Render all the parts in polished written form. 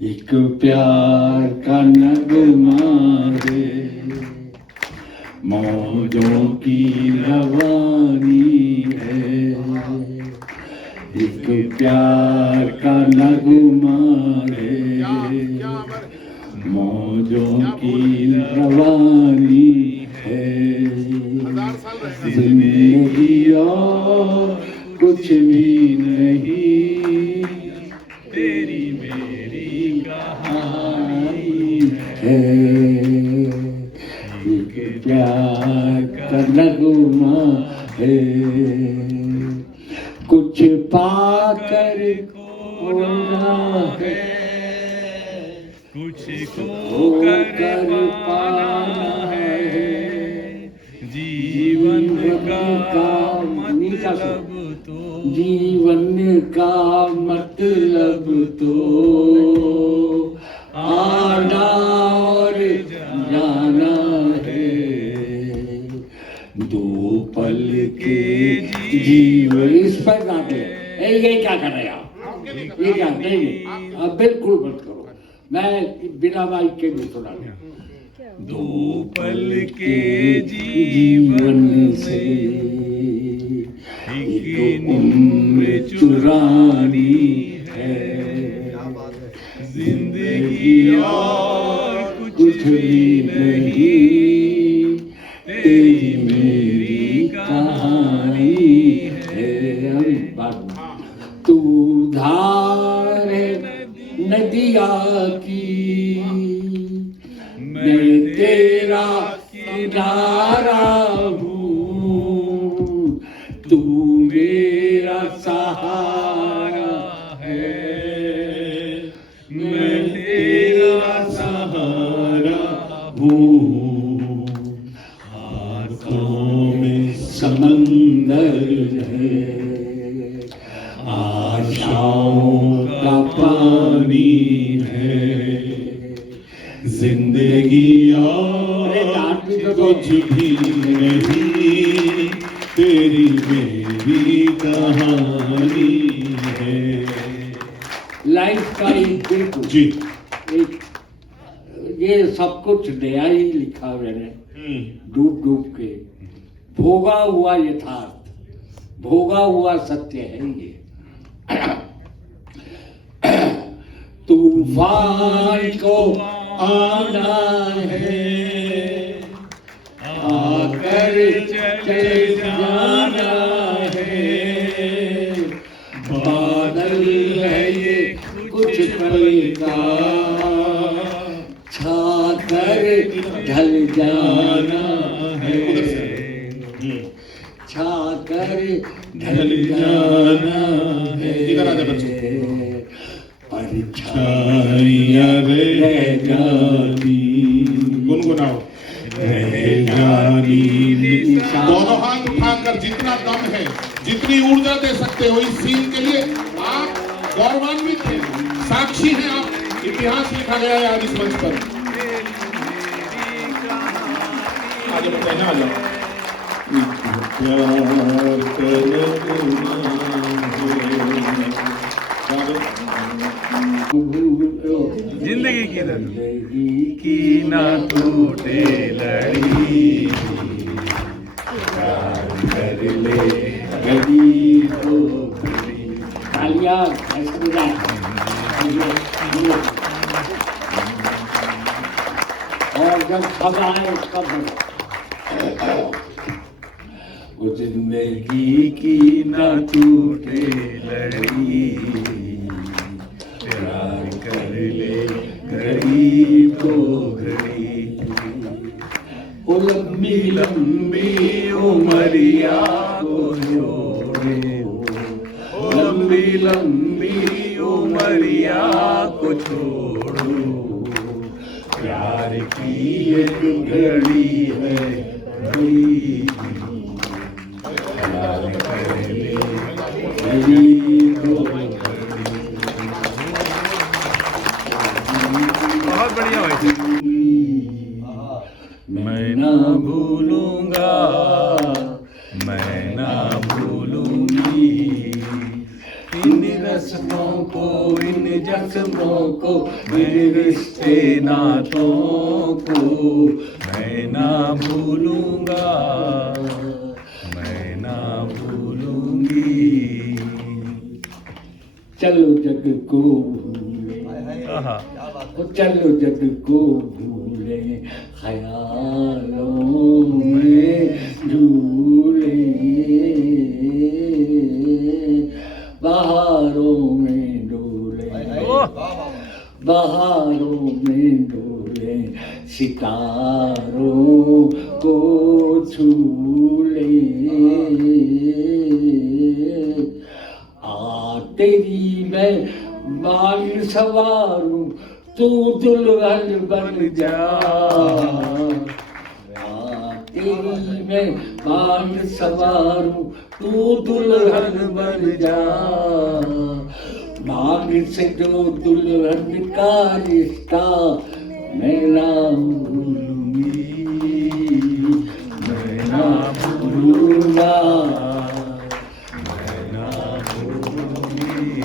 एक प्यार का नगमा है, मौजों की रवानी है। एक प्यार का नगमा है, मौजों की रवानी है। जिंदगी और कुछ भी नहीं, तेरी मेरी कहानी है। एक प्यार का नगमा है, कुछ पाकर खोना है, कुछ खोकर पाना है। जीवन का मतलब तो जीवन का मतलब तो आना और जाना है। दो पल के जीवन इस पर गाते हैं। ये क्या कर रहे हैं आप? ये क्या नहीं, आप बिल्कुल मत करो। मैं बिना माइक के भी सुना दूं। दो पल के जीवन से एक उम्र चुरानी है। जिंदगी और कुछ भी नहीं, तेरी मेरी कहानी है। तू धार नदिया की, मैं तेरा किनारा हूँ। तू मेरा सहारा है, मैं तेरा सहारा हूँ। हाथों में समंदर है, आशाओं का पानी है। जिंदगी और कुछ भी नहीं, तेरी मेरी कहानी है। लाइफ का एक बिल्कुल जी एक ये सब कुछ नया ही लिखा मैंने, डूब डूब के। भोगा हुआ यथार्थ, भोगा हुआ सत्य है ये। तूफान को आना है, आकर चले जाना है। बादल है ये कुछ पल का, छाकर ढल जाना है। छाकर ढल जाना है। इधर आ जा बच्चों। परछाइयां रह जानी, गुनगुनाओ। रह जानी। दोनों हाथ उठाकर जितना दम है, जितनी ऊर्जा दे सकते हो इस सीन के लिए आप गौरवान्वित हैं, साक्षी हैं आप। इतिहास लिखा गया है आज इस मंच पर। आगे बताइए, आ जाओ। प्यार करना जिंदगी की ना टूटे लड़ी, प्यार कर ले गरीब को गरीब। तालियां और जब सब आए तब वो जिंदगी की ना टूटे लड़ी, प्यार कर ले गरीब को गरीब। ओ लंबी लंबी उमरिया को छोड़ो, लंबी लंबी उमरिया को छोड़ो। प्यार की एक घड़ी है घड़ी, प्यार कर ले गरीब को गरीब। बहुत बढ़िया भाई। मैं ना भूलूंगा, मैं ना भूलूंगी इन रस्तों को, इन जख्मों को, मेरे रिश्ते नातों को मैं ना भूलूंगा, मैं ना भूलूंगी। चलो जग को भूले, चलो जग को भूले, ख्यालों में झूले, बहारों में डोले, बहारों में डोले, सितारों को छूले। आ तेरी मैं बाग सवारूं, तू दुल्हन बन जा। तेरी मैं बाग सवारूं, तू दुल्हन बन जा। भाग से जो दुल्हन का रिश्ता मैं ना भूलूंगी, मैं ना भूलूंगा, मैं ना भूलूंगी।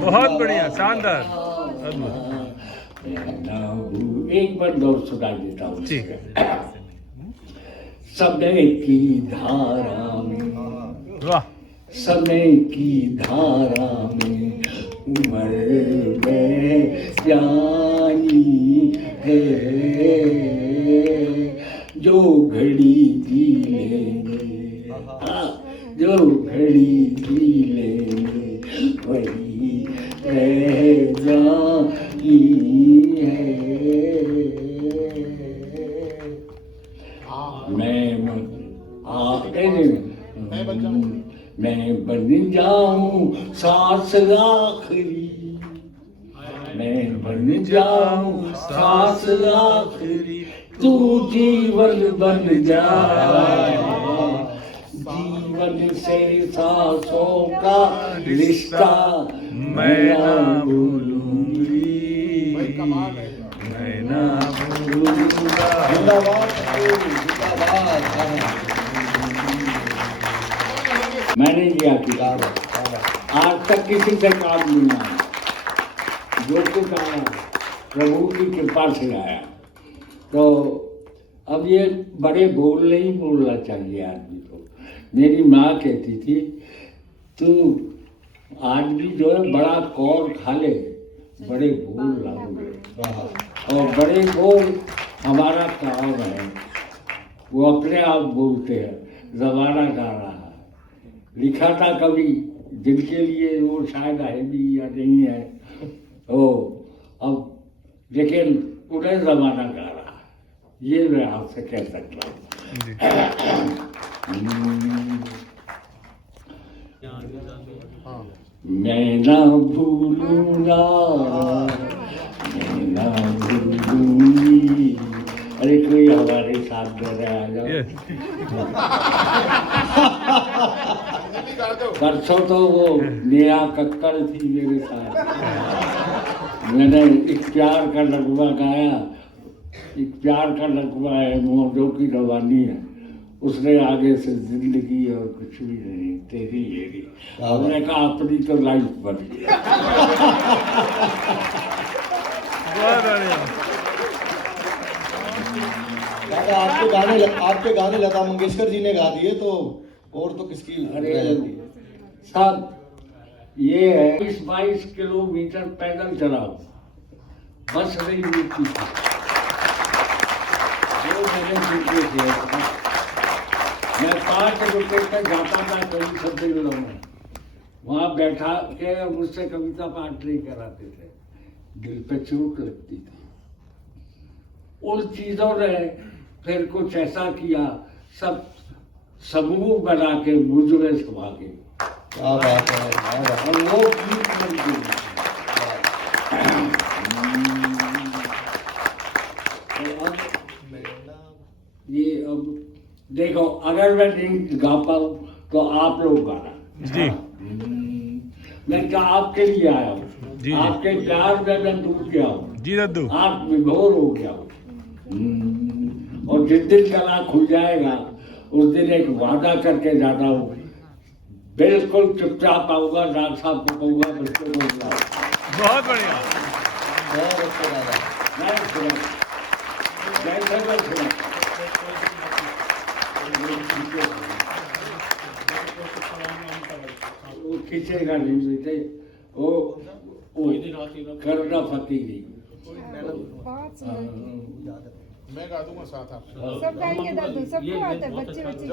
बहुत बढ़िया, शानदार। एक बार दौर सुना देता हूँ। ठीक है। समय की धारा में, वाह, समय की धारा में उम्र में जानी है, जो घड़ी जी लेंगे, जो घड़ी जी लेंगे वही रह जानी है। मैं बन जाऊं सांस आखिरी, मैं बन जाऊं सांस आखिरी, तू जीवन बन जाए। जीवन से सांसों का रिश्ता मैं ना भूलूंगी, मैं ना भूलूंगा। मैंने किया किताब, आज तक किसी से काम नहीं आया, जो कुछ आया प्रभु की कृपा से आया। तो अब ये बड़े बोल नहीं बोलना चाहिए आदमी को। मेरी माँ कहती थी, तू आदमी जो है बड़ा कौर खा ले, बड़े बोल लाओगे। और बड़े बोल हमारा काम है, वो अपने आप बोलते हैं, जमाना गा रहा है। लिखा था कभी जिनके लिए, वो शायद है भी या नहीं है, ओ अब लेकिन उन्हें जमाना गा रहा है, ये मैं आपसे कह सकता हूँ। मैं ना भूलूंगा, मैं ना भूलूंगी। अरे कोई हमारे साथ दे रहा है, आ जाओ। परसों तो वो नेहा कक्कड़ थी मेरे साथ, मैंने एक प्यार का नगमा गाया। एक प्यार का नगमा है, मोहब्बतों की रवानी है, उसने आगे से जिंदगी और कुछ भी नहीं, तेरी येरी। हमने कहा अपनी तो लाइफ बन गई। बहुत बढ़िया। दादा आपके गाने लता मंगेशकर जी ने गा दिए, तो और तो किसकी अरे सब ये है 22 किलोमीटर पैदल चलाओ, बस नहीं मिलती थी। जो मैंने सीखे थे, मैं 5 रुपए तक जाता था कभी छत्तीसगढ़ में, वहाँ बैठा के मुझसे कविता पाठ नहीं कराते थे, दिल पे चोट लगती थी। उन चीजों ने फिर कुछ ऐसा किया, सब समूह बना के मुझ में समा गए। क्या बात है, और वो गीत बन गई। ये अब देखो, अगर मैं नहीं गा पाऊँ तो आप लोग गाना। जी। मैं क्या आपके लिए आया हूँ, जी। आपके प्यार में मैं डूब गया हूँ, जी दद्दू। आप विभोर हो गया हूँ। और जिस दिन गला खुल जाएगा उस दिन एक वादा करके जाता हूँ, बिल्कुल चुपचाप आऊंगा, डॉक्टर साहब को कहूंगा बच्चों को बुलाओ। बहुत बढ़िया। बहुत अच्छा दादा। मैं सुना जैसे मैं सुना वो खींचेगा नहीं बेटे, वो करना फती नहीं। बहुत सुंदर। मैं गा दूंगा साथ आपसे। सब गाइए दादू, सबको आता है, बच्चे बच्चे की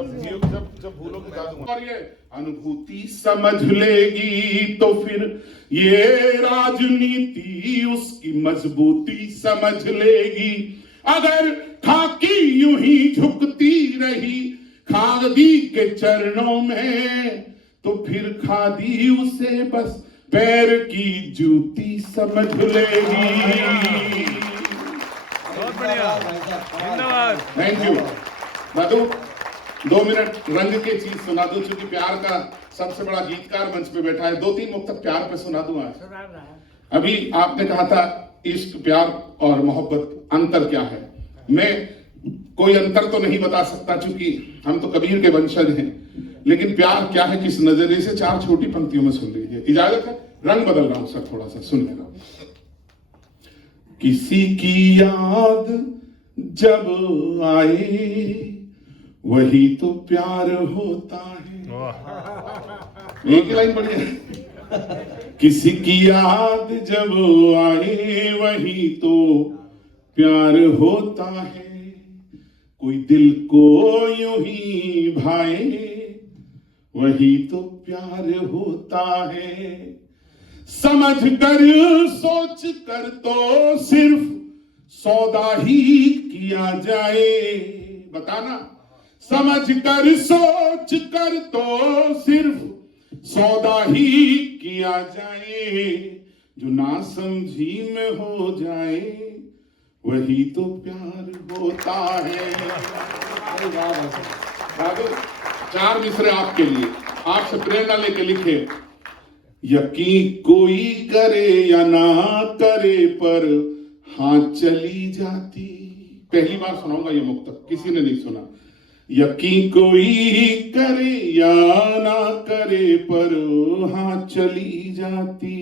जब भूलोगे गा दूंगा। और ये अनुभूति समझ लेगी तो फिर ये राजनीति उसकी मजबूती समझ लेगी। अगर खाकी यूं ही झुकती रही खादी के चरणों में तो फिर खादी उसे बस पैर की जूती समझ लेगी। बहुत बढ़िया, धन्यवाद। Thank you Dadu. 2 मिनट रंग के चीज सुना दूं, क्योंकि प्यार का सबसे बड़ा गीतकार मंच पे बैठा है। 2-3 मुक्तक प्यार पे सुना दूं आज। अभी आपने कहा था इश्क, प्यार और मोहब्बत अंतर क्या है। मैं कोई अंतर तो नहीं बता सकता, क्योंकि हम तो कबीर के वंशज हैं, लेकिन प्यार क्या है किस नजरिए से 4 छोटी पंक्तियों में सुन लीजिए। इजाजत है, रंग बदल रहा हूं सर, थोड़ा सा सुन लेना। किसी की याद जब आए वही तो प्यार होता है। वाह, एक ही लाइन पढ़ी है। किसी की याद जब आए वही तो प्यार होता है। कोई दिल को यूं ही भाए वही तो प्यार होता है। समझ कर सोच कर तो सिर्फ सौदा ही किया जाए। बताना, समझ कर सोच कर तो सिर्फ सौदा ही किया जाए। जो ना समझी में हो जाए वही तो प्यार होता है। दादू 4 मिसरे आपके लिए, आपसे प्रेरणा लेके लिखे। यकीन कोई करे या ना करे पर हाँ चली जाती। पहली बार सुनाऊंगा ये मुक्तक, किसी ने नहीं सुना। यकीन कोई करे या ना करे पर हाँ चली जाती।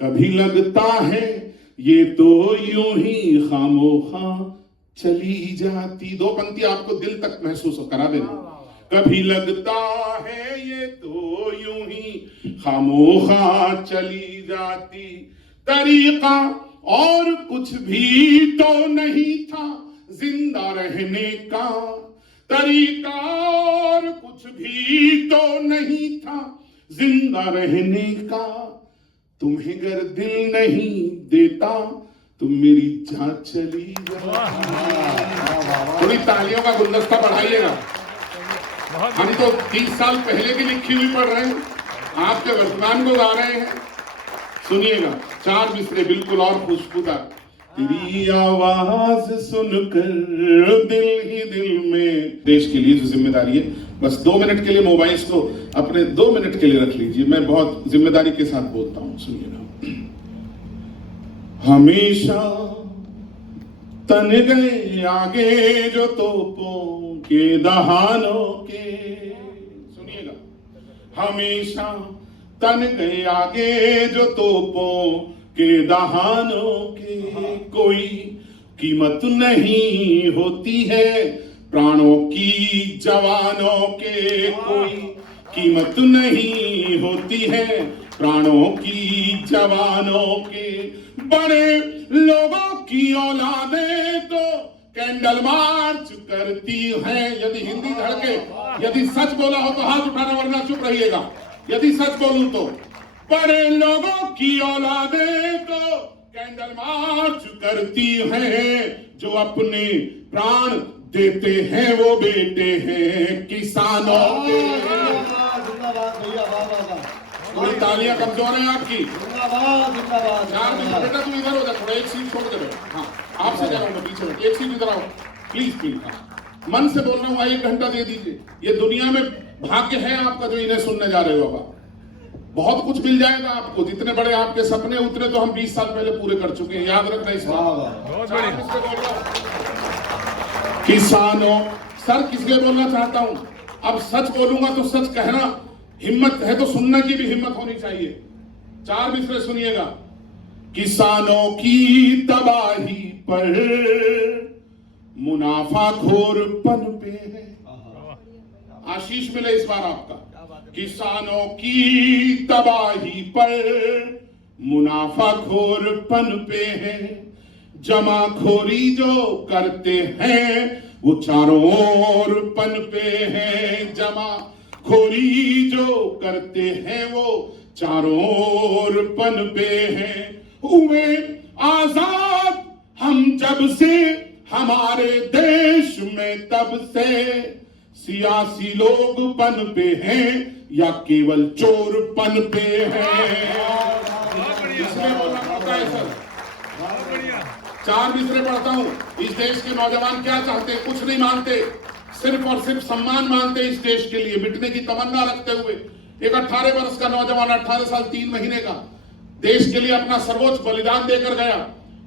कभी लगता है ये तो यूं ही खामोखा चली जाती। 2 पंक्ति आपको दिल तक महसूस करा देना। कभी लगता है ये तो यूं ही खामोखा चली जाती। तरीका और कुछ भी तो नहीं था जिंदा रहने का। तरीका और कुछ भी तो नहीं था जिंदा रहने का। तुम्हें अगर दिल नहीं देता तो मेरी जान चली जाती। थोड़ी तालियों का गुलदस्ता बढ़ाइएगा। हम तो 30 साल पहले की लिखी हुई पढ़ रहे हैं, आपके वर्तमान को गा रहे हैं। सुनिएगा 4 मिसरे बिल्कुल और खुशबूदार। तेरी आवाज सुनकर दिल ही दिल में। देश के लिए जो जिम्मेदारी है, बस 2 मिनट के लिए मोबाइल्स को अपने 2 मिनट के लिए रख लीजिए। मैं बहुत जिम्मेदारी के साथ बोलता हूं, सुनिएगा। हमेशा तन गए आगे जो तोपों के दहानों के। सुनिएगा। हमेशा तन गए आगे जो तोपों के दहानों के। कोई कीमत नहीं होती है प्राणों की जवानों के। कोई कीमत नहीं होती है प्राणों की जवानों के। बड़े लोगों की औलादें तो कैंडल मार्च करती हैं। यदि हिंदी धड़के, यदि सच बोला हो तो हाथ उठाना, वरना चुप रहिएगा। यदि सच बोलूं तो बड़े लोगों की औलादें तो कैंडल मार्च करती हैं। जो अपने प्राण देते हैं वो बेटे हैं किसानों के। थोड़ी तालियां कमजोर हैं आपकी। चार मिनट बेटा तू इधर हो जा, थोड़ा एक सीट छोड़ दे। हाँ आपसे जा रहा हूँ, पीछे बैठ, एक सीट इधर आओ प्लीज प्लीज। मन से बोल रहा हूँ, 1 घंटा दे दीजिए। ये दुनिया में भाग्य है आपका जो इन्हें सुनने जा रहे हो। बाबा बहुत कुछ मिल जाएगा आपको। जितने बड़े आपके सपने उतने तो हम 20 साल पहले पूरे कर चुके हैं, याद रखना इस बात। किसानों सर किसलिए बोलना चाहता हूं, अब सच बोलूंगा तो सच कहना हिम्मत है तो सुनने की भी हिम्मत होनी चाहिए। 4 मिसरे सुनिएगा। किसानों की तबाही पर मुनाफाखोर पनपे हैं। आशीष मिले इस बार आपका। किसानों की तबाही पर मुनाफाखोर पनपे हैं। जमाखोरी जो करते हैं वो चारों ओर पनपे हैं। जमाखोरी जो करते हैं वो चारों ओर पनपे हैं। हुए आजाद हम जब से हमारे देश में तब से सियासी लोग पनपे हैं या केवल चोर पनपे हैं। इसमें बोलना पड़ता है सर। 4 मिसरे पढ़ता हूं। इस देश के नौजवान क्या चाहते हैं? कुछ नहीं मानते, सिर्फ और सिर्फ सम्मान मानते इस देश के लिए, मिटने की तमन्ना रखते हुए। एक 18 वर्ष का नौजवान 18 साल 3 महीने का देश के लिए अपना सर्वोच्च बलिदान देकर गया,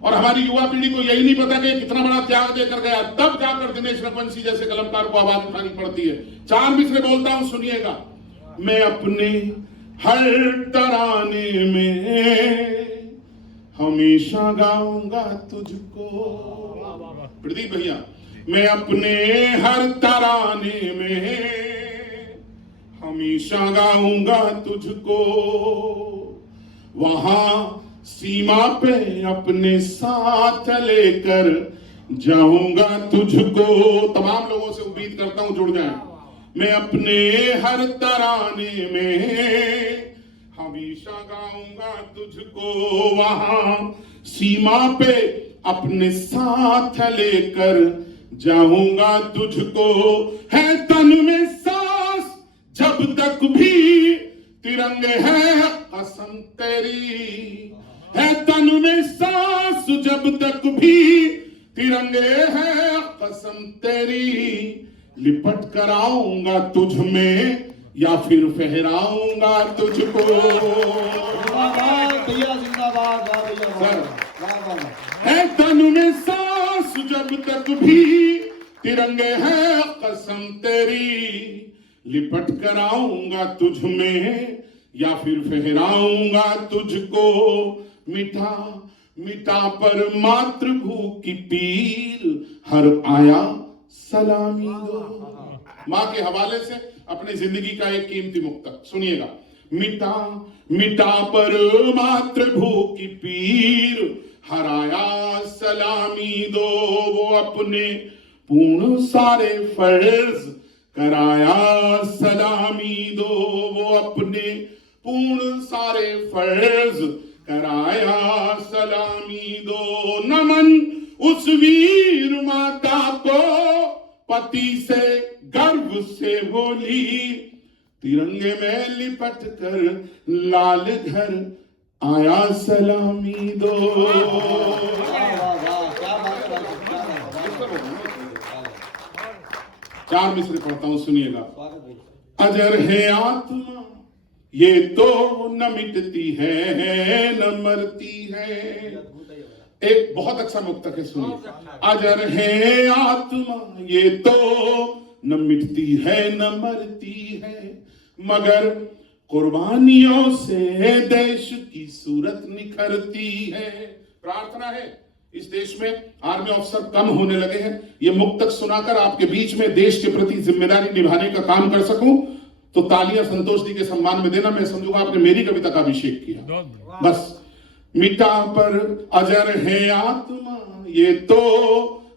और हमारी युवा पीढ़ी को यही नहीं पता कि कितना बड़ा त्याग देकर गया। तब जाकर दिनेश रघुवंशी जैसे कलमकार को आवाज उठानी पड़ती है। 4 मिसरे बोलता हूं, सुनिएगा। मैं अपने हर तराने में हमेशा गाऊंगा तुझको। प्रदीप भैया, मैं अपने हर तराने में हमेशा गाऊंगा तुझको। वहां सीमा पे अपने साथ लेकर जाऊंगा तुझको। तमाम लोगों से उम्मीद करता हूं जुड़ जाएं। मैं अपने हर तराने में हमेशा गाऊंगा तुझको। वहां सीमा पे अपने साथ लेकर जाऊंगा तुझको। है तन में सांस जब तक भी तिरंगे है कसम तेरी। है तन में सांस जब तक भी तिरंगे है कसम तेरी। लिपट कर आऊंगा तुझ में या फिर फहराऊंगा तुझको। भैया जिंदाबाद। है तन में सांस जब तक भी तिरंगे है कसम तेरी। लिपट कर आऊंगा तुझ में या फिर फहराऊंगा तुझको। मिठा मिटा पर मातृभू की पीर हर आया सलामी दो। मां के हवाले से अपनी जिंदगी का एक कीमती मुक्तक सुनिएगा। मिटा मिटा पर मातृभू की पीर हर आया सलामी दो। वो अपने पूर्ण सारे फर्ज कराया सलामी दो। वो अपने पूर्ण सारे फर्ज कराया सलामी दो। नमन उस वीर माता को पति से गर्व से बोली। तिरंगे में लिपट कर लाल घर आया सलामी दो। 4 मिसरे पढ़ता हूं, सुनिएगा। अजर है आत्मा ये तो न मिटती है न मरती है। एक बहुत अच्छा मुक्तक है, सुनिए। अजर है आत्मा ये तो न मिटती है न मरती है, मगर कुर्बानियों से देश की सूरत निखरती है। प्रार्थना है इस देश में आर्मी अफसर कम होने लगे हैं। ये मुक्तक सुनाकर आपके बीच में देश के प्रति जिम्मेदारी निभाने का काम कर सकूं, तो तालियां संतोष जी के सम्मान में देना। मैं समझूंगा आपने मेरी कविता का अभिषेक किया। बस मिटा पर अजर है आत्मा ये तो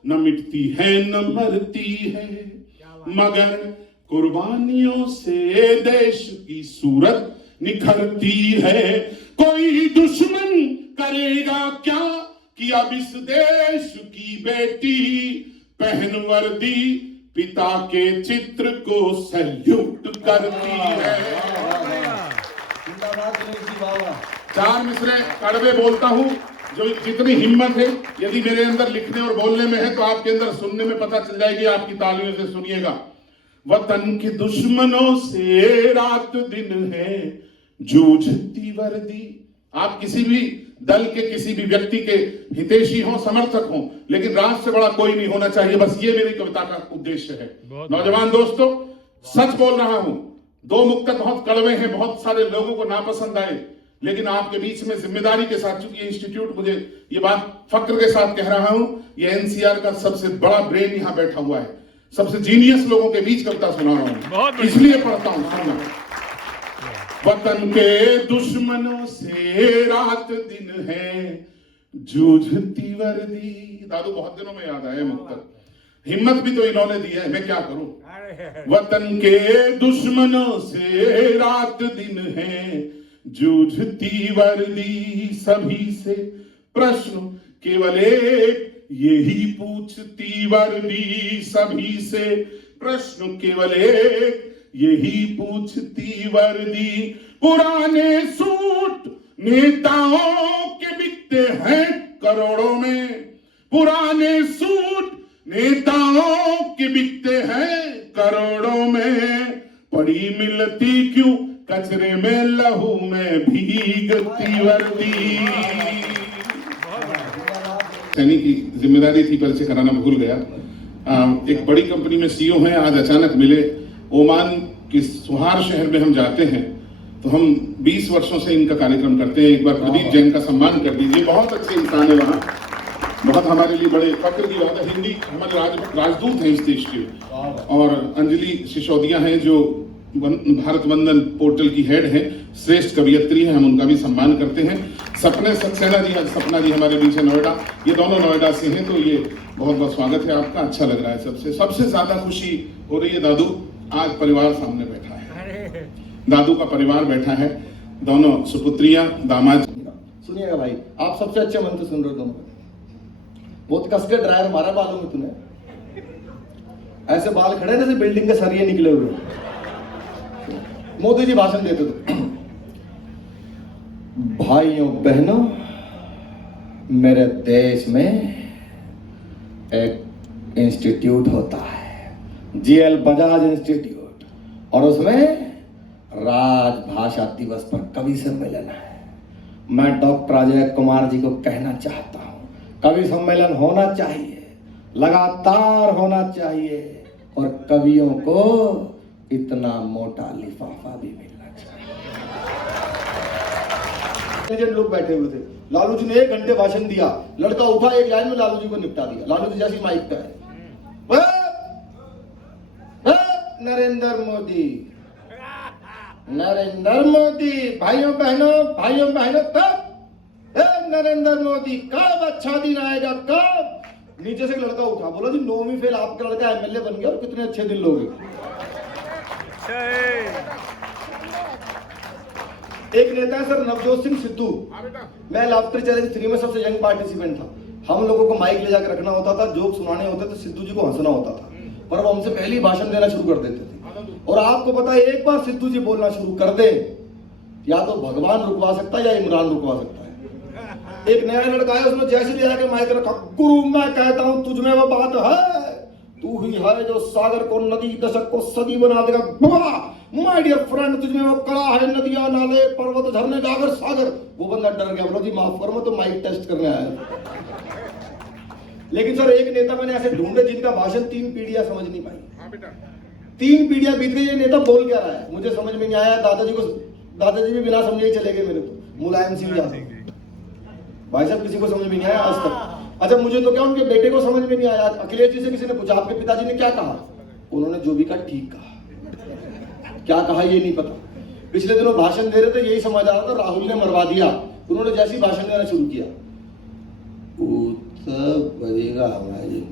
न मिटती है न मरती है, मगर कुर्बानियों से देश की सूरत निखरती है। कोई दुश्मन करेगा क्या कि अब इस देश की बेटी पहन वर्दी पिता के चित्र को सैल्यूट करती है। 4 मिसरे कड़वे बोलता हूं, जो जितनी हिम्मत है यदि मेरे अंदर लिखने और बोलने में है तो आपके अंदर सुनने में पता चल जाएगी। आपकी तालियों से सुनिएगा। वतन के दुश्मनों से रात दिन है जूझती वर्दी। आप किसी भी दल के किसी भी व्यक्ति के हितैषी हो, समर्थक हो, लेकिन राष्ट्र से बड़ा कोई नहीं होना चाहिए। बस ये मेरी कविता का उद्देश्य है। नौजवान दोस्तों, सच बोल रहा हूं, दो मुक्तक बहुत कड़वे हैं, बहुत सारे लोगों को नापसंद आए, लेकिन आपके बीच में जिम्मेदारी के साथ, चूंकि ये इंस्टीट्यूट, मुझे ये बात फक्र के साथ कह रहा हूं, ये एनसीआर का सबसे बड़ा ब्रेन यहां बैठा हुआ है, सबसे जीनियस लोगों के बीच कविता सुना रहा हूं, इसलिए पढ़ता हूं। सुनना। वतन के दुश्मनों से रात दिन है जूझती वर्दी। दादू बहुत दिनों में याद आया मुक्तक, हिम्मत भी तो इन्होंने दी है, मैं क्या करूं। वतन के दुश्मनों से रात दिन है जूझती वर्दी, सभी से प्रश्न केवल एक यही पूछती वर्दी, सभी से प्रश्न केवल एक यही पूछती वर्दी। पुराने सूट नेताओं के बिकते हैं करोड़ों में, पुराने सूट नेताओं के बिकते हैं करोड़ों में, पड़ी मिलती क्यों कचरे में लहू में भीगती वर्दी। सैनिक की जिम्मेदारी थी, परिचय कराना भूल गया। एक बड़ी कंपनी में सीईओ हैं, आज अचानक मिले। ओमान के सुहार शहर में हम जाते हैं तो हम 20 वर्षों से इनका कार्यक्रम करते हैं। एक बार प्रदीप जैन का सम्मान कर दीजिए, बहुत अच्छे इंसान है वहाँ, बहुत हमारे लिए बड़े फक्र की बात है। हिंदी हमारे राजदूत हैं इस देश के। और अंजलि सिसोदिया हैं जो भारत वंदन पोर्टल की हेड है, श्रेष्ठ कवियत्री हैं, हम उनका भी सम्मान करते हैं। सपने सक्सेना जी, आज सपना जी हमारे बीच है, नोएडा, ये दोनों नोएडा से हैं, तो ये बहुत बहुत स्वागत है आपका, अच्छा लग रहा है। सबसे ज्यादा खुशी हो रही है दादू, आज परिवार सामने बैठा है, दादू का परिवार बैठा है, दोनों सुपुत्रियां, दामाद। सुनिएगा भाई, आप सबसे अच्छे मन से सुन रहे हो तुम, बहुत कस के ड्राइवर मारा बालों में तूने, ऐसे बाल खड़े जैसे बिल्डिंग के सरिये निकले हुए। मोदी जी भाषण देते थे, भाइयों बहनों, मेरे देश में एक इंस्टीट्यूट होता है, जीएल बजाज इंस्टीट्यूट, और उसमें राजभाषा दिवस पर कवि सम्मेलन है। मैं डॉक्टर अजय कुमार जी को कहना चाहता हूं, कवि सम्मेलन होना चाहिए, लगातार होना चाहिए, और कवियों को इतना मोटा लिफाफा भी मिलना चाहिए। लोग बैठे हुए थे, लालू जी ने 1 घंटे भाषण दिया, लड़का उठा, एक लाइन में लालू जी को निपटा दिया। लालू जी जैसी माइक पे है, नरेंद्र मोदी, नरेंद्र मोदी, भाइयों बहनों तब नरेंद्र मोदी, कब अच्छा दिन आएगा, कब। नीचे से एक लड़का उठा, बोला जी 9वीं फेल आपका लड़का एमएलए बन गया, और कितने अच्छे दिन लोगे। एक नेता है सर नवजोत सिंह सिद्धू, मैं लाफ्टर चैलेंज 3 में सबसे यंग पार्टिसिपेंट था। हम लोगों को माइक ले जाकर रखना होता था, जोक सुनाने होते थे, सिद्धू जी को हंसना होता था, पर वो हमसे पहले ही भाषण देना शुरू कर देते थे। और आपको पता है, एक बार सिद्धू जी बोलना शुरू कर दे, या तो भगवान रुकवा सकता है या इमरान रुकवा सकता है। एक नया लड़का है, उसने जैसे भी आके माइक रखा, गुरु मैं कहता हूं तुझमें वो बात है, तू ही है जो सागर को नदी, दशक को सदी बना देगा। माय डियर फ्रेंड, तुझमें वो कला है, नदियां, नाले, पर्वत, झरने, गागर, सागर। वो बंदा डर गया, बोला जी माफ करो, मैं तो माइक टेस्ट करने आया। लेकिन सर एक नेता मैंने ऐसे ढूंढे जिनका भाषण 3 पीढ़ियां समझ नहीं पाई। 3 पीढ़ियां बीत गई, ये नेता बोल क्या रहा है मुझे समझ में नहीं आया। दादाजी भी बिना समझे ही चले गए मेरे को, मुलायम सिंह यादव भाई साहब, किसी को समझ में नहीं आया आज तक। अच्छा, मुझे तो क्या उनके बेटे को समझ में नहीं आया। अखिलेश जी से किसी ने पूछा आपके पिताजी ने क्या कहा, उन्होंने जो भी कहा ठीक कहा, क्या कहा ये नहीं पता। पिछले दिनों भाषण दे रहे थे, यही समझ आ रहा था राहुल ने मरवा दिया। उन्होंने जैसे ही भाषण देना शुरू किया, बजेगा हमारी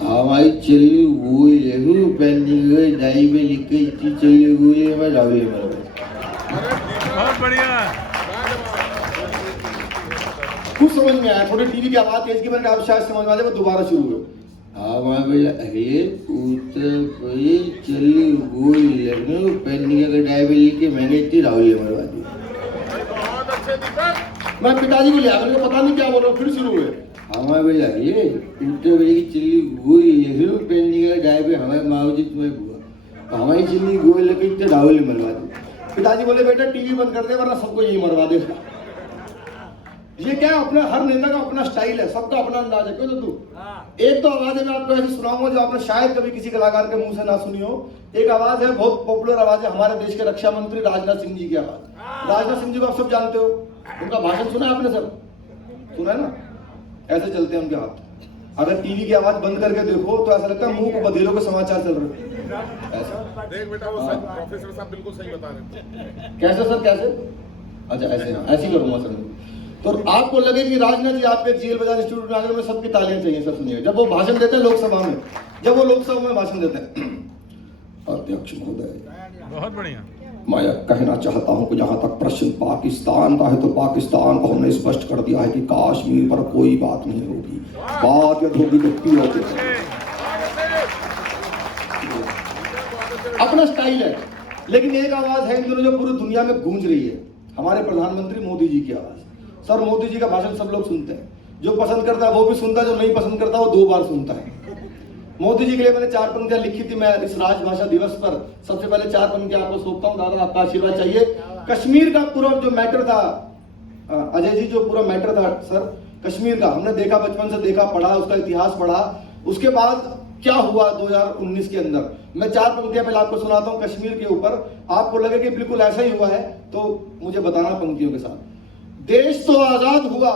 हमारी चली वो पेंडिंग डाई में लिख के चली हुई मैं राहुल बहुत बढ़िया, कुछ समझ में आया। थोड़ी टीवी की आवाज तेज की, मैंने आप शायद समझ में आ जाए, वो दोबारा शुरू हुआ। चली हुई पेंडिंग का डाई में लिख के मैंने इतनी राहुल ने मरवा दी। मैं पिताजी को लिया, मेरे को पता नहीं क्या बोल रहा, फिर शुरू हुए। हमारे बेटा ये की चिल्ली गोई पेंडिंग का डाई पे हमारे माओ जी तुम्हें हुआ, हमारी चिल्ली गोई लगे इतने राहुल ने मरवा दी। पिताजी बोले बेटा टीवी बंद कर दे वरना सबको यही मरवा देगा। ये क्या है, अपना हर नेता का अपना स्टाइल है, सबका अपना अंदाज है। क्यों तू एक तो आवाज है, मैं आपको ऐसे सुनाऊंगा जो आपने शायद कभी किसी कलाकार के मुंह से ना सुनी हो। एक आवाज है, बहुत पॉपुलर आवाज है, हमारे देश के रक्षा मंत्री राजनाथ सिंह जी की आवाज। राजनाथ सिंह जी को आप सब जानते हो, उनका भाषण सुना है आपने सर? सुना है ना? ऐसे चलते हैं उनके हाथ। अगर टीवी की आवाज बंद करके देखो तो ऐसा लगता है मुंह को बधेरों के समाचार चल रहे हैं। ऐसा देख बेटा, वो प्रोफेसर साहब बिल्कुल सही बता रहे हैं। कैसे सर, कैसे? अच्छा ऐसे, हाँ ऐसे ही करूंगा सर। तो आपको लगे कि राजनाथ जी आपके जेल बाजार इंस्टीट्यूट में आने में सबकी तालियां चाहिए। सर सुनिए, जब वो भाषण देते हैं लोकसभा में, जब वो लोकसभा में भाषण देते हैं, अध्यक्ष महोदय, बहुत बढ़िया। मैं यह कहना चाहता हूं कि जहां तक प्रश्न पाकिस्तान का है तो पाकिस्तान को हमने स्पष्ट कर दिया है कि कश्मीर पर कोई बात नहीं होगी। बात यह होगी तो पीओके। अपना स्टाइल है, लेकिन एक आवाज है इन दिनों जो पूरी दुनिया में गूंज रही है, हमारे प्रधानमंत्री मोदी जी की आवाज। सर मोदी जी का भाषण सब लोग सुनते हैं, जो पसंद करता है वो भी सुनता है, जो नहीं पसंद करता वो 2 बार सुनता है। मोदी जी के लिए मैंने 4 पंक्तियां लिखी थी। मैं इस राजभाषा दिवस पर सबसे पहले 4 पंक्तियां आपको सौंपता हूं। दादा आपका आशीर्वाद चाहिए। कश्मीर का पूरा जो मैटर था, अजय जी, जो पूरा मैटर था सर कश्मीर का, हमने देखा, बचपन से देखा, पढ़ा, उसका इतिहास पढ़ा। उसके बाद क्या हुआ 2019 के अंदर, मैं 4 पंक्तियां पहले आपको सुनाता हूं कश्मीर के ऊपर। आपको लगे कि बिल्कुल ऐसा ही हुआ है तो मुझे बताना पंक्तियों के साथ। देश तो आजाद हुआ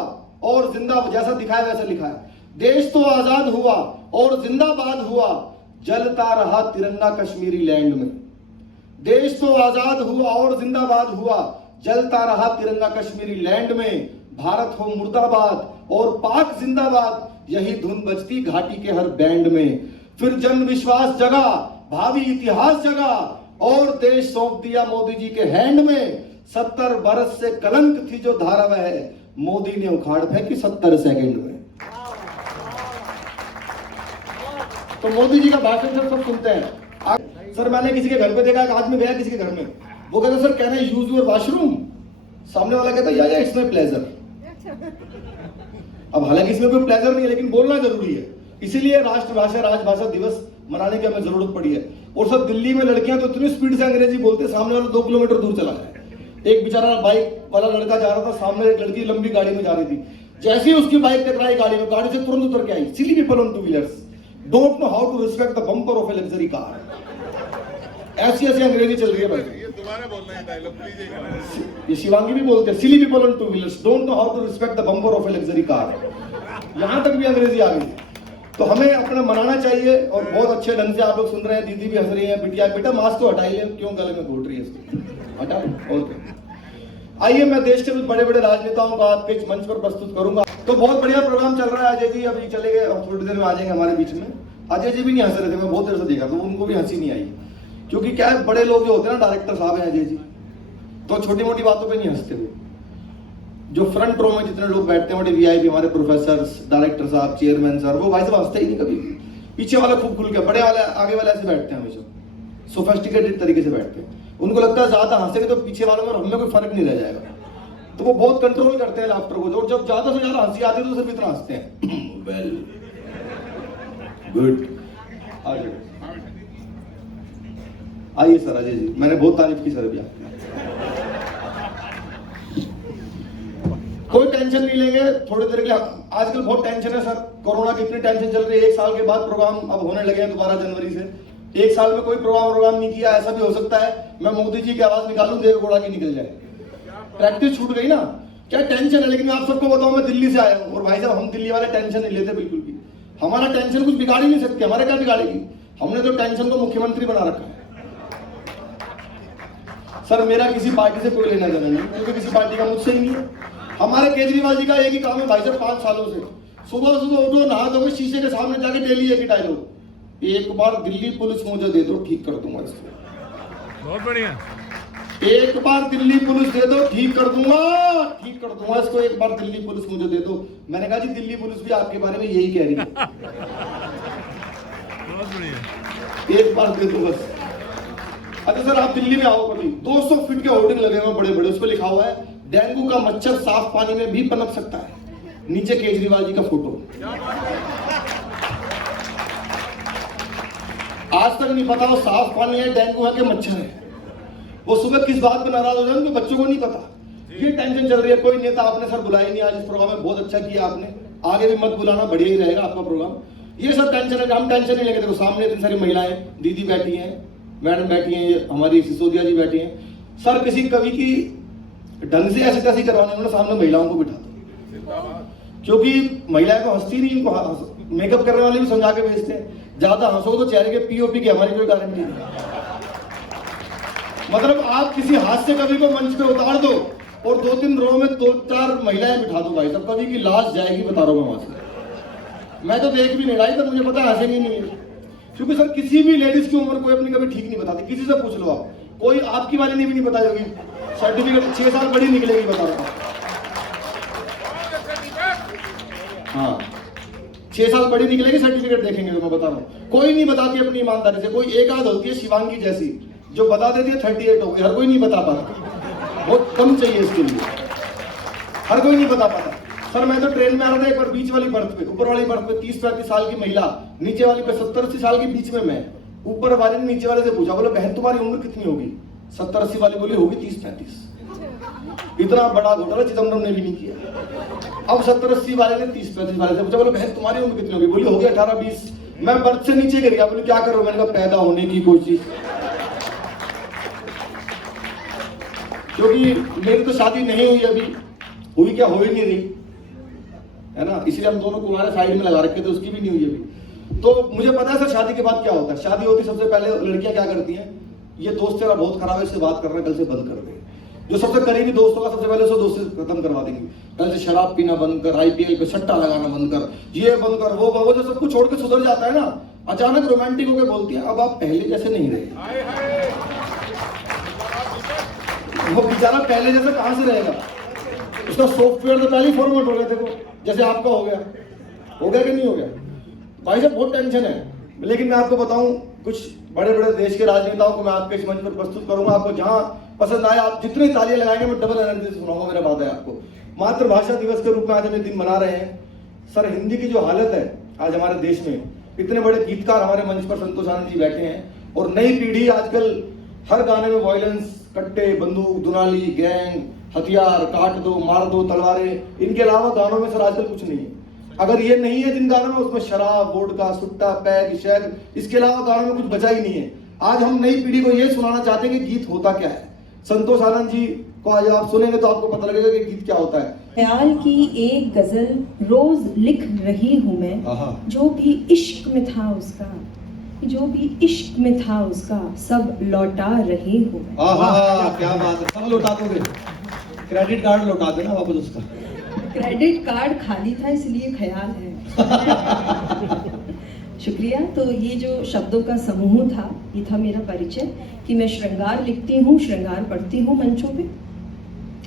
और जिंदा, जैसा दिखाया वैसा लिखा है। देश तो आजाद हुआ और जिंदाबाद हुआ, जलता रहा तिरंगा कश्मीरी लैंड में। देश तो आजाद हुआ और जिंदाबाद हुआ, जलता रहा तिरंगा कश्मीरी लैंड में। भारत हो मुर्दाबाद और पाक जिंदाबाद, यही धुन बजती घाटी के हर बैंड में। फिर जन विश्वास जगा, भावी इतिहास जगा और देश सौंप दिया मोदी जी के हैंड में। 70 बरस से कलंक थी जो धारावाह है, मोदी ने उखाड़ फेंकी 70 सेकंड में। तो मोदी जी का भाषण सब सुनते हैं। सर मैंने किसी के घर पे देखा, एक आदमी गया किसी के घर में, वो कहता sir can I use your washroom? सामने वाला कहता या इट्स माय प्लेजर। अब हालांकि इसमें कोई प्लेजर नहीं है, लेकिन बोलना जरूरी है, इसीलिए राष्ट्रभाषा राजभाषा दिवस मनाने की हमें जरूरत पड़ी है। और सर दिल्ली में लड़कियां तो इतनी स्पीड से अंग्रेजी बोलते, सामने वाला 2 किलोमीटर दूर चला जाए। एक बेचारा बाइक वाला लड़का जा रहा था, सामने एक लड़की लंबी गाड़ी में जा रही थी, जैसे ही उसकी बाइक टकराई गाड़ी में, गाड़ी से तुरंत उतर के आई। Silly people on 2 wheelers don't know how to respect the bumper of a luxury car. ऐसी ऐसी अंग्रेजी चल रही है भाई। ये दोबारा बोलना है डायलॉग प्लीज। ये शिवांगी भी बोलते हैं, silly people on 2 wheelers don't know how to respect the bumper of a luxury car. यहां तक भी अंग्रेजी आ गई। तो हमें अपना मनाना चाहिए और बहुत अच्छे ढंग से आप लोग सुन रहे हैं, दीदी भी हंस रही है, बिटिया बेटा मास्क तो हटाइए, क्यों गले में घोट रही है इसको, हटा और क्या। आइए मैं देश के कुछ बड़े बड़े राजनेताओं का आपके इस मंच पर प्रस्तुत करूंगा। तो बहुत बढ़िया प्रोग्राम चल रहा है। अजय जी अभी चले गए और थोड़ी देर में आ जाएंगे हमारे बीच में। अजय जी भी नहीं हंस रहे थे, मैं बहुत देर से देखा तो उनको भी हंसी नहीं आई, क्योंकि क्या है बड़े लोग जो होते हैं ना, डायरेक्टर साहब हैं अजय जी, तो छोटी मोटी बातों पे नहीं हंसते हुए। जो फ्रंट रो में जितने लोग बैठते हैं, बड़े वीआईपी हमारे प्रोफेसर, डायरेक्टर साहब, चेयरमैन सर, वो भाई साहब हंसते ही नहीं कभी। पीछे वाले खूब खुल के, बड़े वाले आगे वाले ऐसे बैठते हैं, हमेशा सोफिस्टिकेटेड तरीके से बैठते हैं। उनको लगता है ज्यादा हंसेंगे तो पीछे वालों में हमें कोई फर्क नहीं रह जाएगा, तो वो बहुत कंट्रोल करते हैं लाफ्टर को। और जब ज्यादा से ज्यादा हंसी आती है तो सिर्फ इतना हंसते हैं। वेल गुड, आइए सर अजय जी, मैंने बहुत तारीफ की सर अभी आपकी। कोई टेंशन नहीं लेंगे थोड़ी देर के लिए। आजकल बहुत टेंशन है सर, कोरोना की इतनी टेंशन चल रही है। 1 साल के बाद प्रोग्राम अब होने लगे हैं दोबारा जनवरी से। 1 साल में कोई प्रोग्राम नहीं किया, ऐसा भी हो सकता है मैं मोदी जी की आवाज निकालूं, देवगौड़ा की निकल जाए, प्रैक्टिस छूट गई ना, क्या टेंशन है। लेकिन मैं आप सबको बताऊं, मैं दिल्ली से आया हूं और भाई साहब हम दिल्ली वाले टेंशन नहीं लेते बिल्कुल भी। हमारा टेंशन कुछ बिगाड़ ही नहीं सकती, हमारे क्या बिगाड़ेगी, हमने तो टेंशन को मुख्यमंत्री बना रखा है। सर मेरा किसी पार्टी से कोई लेना देना नहीं, क्योंकि किसी पार्टी का मुझसे ही नहीं है। हमारे केजरीवाल जी का एक ही काम है भाई साहब, 5 सालों से सुबह सुबह उठो, नहा धो के शीशे के सामने जाके डेली एक ही डायलॉग, एक बार दिल्ली पुलिस मुझे दे दो, ठीक कर दूंगा इसको। बहुत बढ़िया। एक बार दिल्ली पुलिस दे दो, ठीक कर दूंगा इसको। एक बार दिल्ली पुलिस मुझे दे दो। मैंने कहा जी दिल्ली पुलिस भी आपके बारे में यही कह रही है। बहुत बढ़िया। एक बार दे दो बस। अच्छा सर आप दिल्ली में आओ कभी, 200 फीट के होर्डिंग लगे हुए बड़े बड़े, उस पर लिखा हुआ है डेंगू का मच्छर साफ पानी में भी पनप सकता है, नीचे केजरीवाल जी का फोटो। आज तक नहीं पता वो साफ पानी है, डेंगू है कि मच्छर है। वो सुबह किस बात पर नाराज हो जाए उनके बच्चों को नहीं पता, ये टेंशन चल रही है। कोई नेता आपने सर बुलाया नहीं आज इस प्रोग्राम में, बहुत अच्छा किया आपने, आगे भी मत बुलाना, बढ़िया ही रहेगा आपका प्रोग्राम। ये सब टेंशन है, हम टेंशन नहीं लेंगे। देखो सामने इतनी सारी महिलाएं, दीदी बैठी हैं, मैडम बैठी हैं, ये हमारी सिसोदिया जी बैठी हैं। सर किसी कवि की ढंग से ऐसी तैसी करवाने, उन्होंने सामने महिलाओं को बिठा दो, क्योंकि महिलाएं को हंसती नहीं, इनको मेकअप करने वाले भी समझा के भेजते हैं। ज्यादा हंसो तो चेहरे के पीओपी की हमारी कोई गारंटी नहीं। मतलब आप किसी हास्य कवि को मंच पे उतार दो और 2-3 रो में 2-4 महिलाएं बिठा दो, भाई साहब कवि की लाश जाएगी, बता रहा हूं मैं वहां से। मैं तो देख भी नहीं रहा था, मुझे पता है हंसेंगी नहीं है, क्योंकि सर किसी भी लेडीज की उम्र कोई अपनी कभी ठीक नहीं बताती। किसी से पूछ लो आप, कोई आपकी वाली ने भी नहीं बताई होगी। सर्टिफिकेट 6 साल बड़ी निकलेगी, बता रहा हूं। हाँ 6 साल बड़ी निकलेगी, सर्टिफिकेट देखेंगे तो मैं बता रहा हूँ। कोई नहीं बताती अपनी ईमानदारी से। कोई एक आध होती है शिवांगी जैसी जो बता देती है 38 हो गई, हर कोई नहीं बता पाता, बहुत कम चाहिए इसके लिए, हर कोई नहीं बता पाता। सर मैं तो ट्रेन में आ रहा था एक बार, बीच वाली बर्थ पे, ऊपर वाली बर्थ पे 30-35 साल की महिला, नीचे वाली पे 70-80 साल के बीच में मैं। ऊपर वाले ने नीचे वाले से पूछा, बोले बहन तुम्हारी उम्र कितनी होगी? 70-80 वाली बोली होगी 30-35। इतना बड़ा घोटाला चिदम्बरम ने भी नहीं किया। अब 70-80 वाले ने 30-35 वाले से पूछा, बोले बहन तुम्हारी उम्र कितनी होगी? बोली होगी 18-20। मैं बर्थ से नीचे गिर गया, बोले क्या करो? मैंने कहा पैदा होने की कोशिश, क्योंकि मेरी तो शादी नहीं हुई अभी, हुई क्या हो ही नहीं रही है ना, इसलिए हम दोनों कुमारे साइड में लगा रखे थे, उसकी भी नहीं हुई अभी। तो मुझे पता है सर शादी के बाद क्या होता है। शादी होती सबसे पहले लड़कियां क्या करती हैं, ये दोस्त तेरा बहुत खराब है, इससे बात करना कल से बंद कर दे। जो सबसे करीबी दोस्तों का सबसे पहले उसको दोस्ती खत्म करवा देंगे, कल से शराब पीना बंद कर, IPL पे सट्टा लगाना बंद कर, ये बंद कर, वो जो सब कुछ छोड़ के सुधर जाता है ना, अचानक रोमांटिक होकर बोलती है अब आप पहले जैसे नहीं रहे। वो बेचारा पहले जैसे कहां से रहेगा, उसका सॉफ्टवेयर तो पहले ही फॉर्मेट हो गया, देखो जैसे आपका हो गया कि नहीं हो गया। भाई साहब बहुत टेंशन है। लेकिन मैं आपको बताऊं, कुछ बड़े बड़े देश के राजनेताओं को मैं आपके इस मंच पर प्रस्तुत करूंगा, आपको जहां पसंद आए आप जितनी तालियां लगाएंगे मैं डबल एनर्जी से सुनाऊंगा, मेरा वादा है आपको। मातृभाषा दिवस के रूप में आज हम ये दिन मना रहे हैं। सर हिंदी की जो हालत है आज हमारे देश में, इतने बड़े गीतकार हमारे मंच पर संतोष आनंद जी बैठे हैं, और नई पीढ़ी आजकल हर गाने में वायलेंस, कट्टे, बंदूक, दुनाली, गैंग, हथियार, काट दो, मार दो, तलवारें, इनके अलावा गानों में सर आजकल कुछ नहीं है। अगर ये नहीं है जिन गानों में, उसमें शराब, वोडका, सुट्टा, पैग, शैग, इसके अलावा गानों में कुछ बचा ही नहीं है। आज हम नई पीढ़ी को ये सुनाना चाहते हैं कि गीत होता क्या है। संतोष आनंद जी को आज आप सुनेंगे तो आपको पता लगेगा कि गीत क्या होता है। ख्याल की एक गजल रोज लिख रही हूँ मैं, जो भी इश्क में था उसका, जो भी इश्क में था उसका, सब लौटा रही हूँ। क्या बात है, सब लौटा दोगे? क्रेडिट कार्ड लौटा देना वापस उसका। क्रेडिट कार्ड खाली था इसलिए ख्याल है। शुक्रिया। तो ये जो शब्दों का समूह था, ये था मेरा परिचय कि मैं श्रृंगार लिखती हूँ, श्रृंगार पढ़ती हूँ मंचों पे।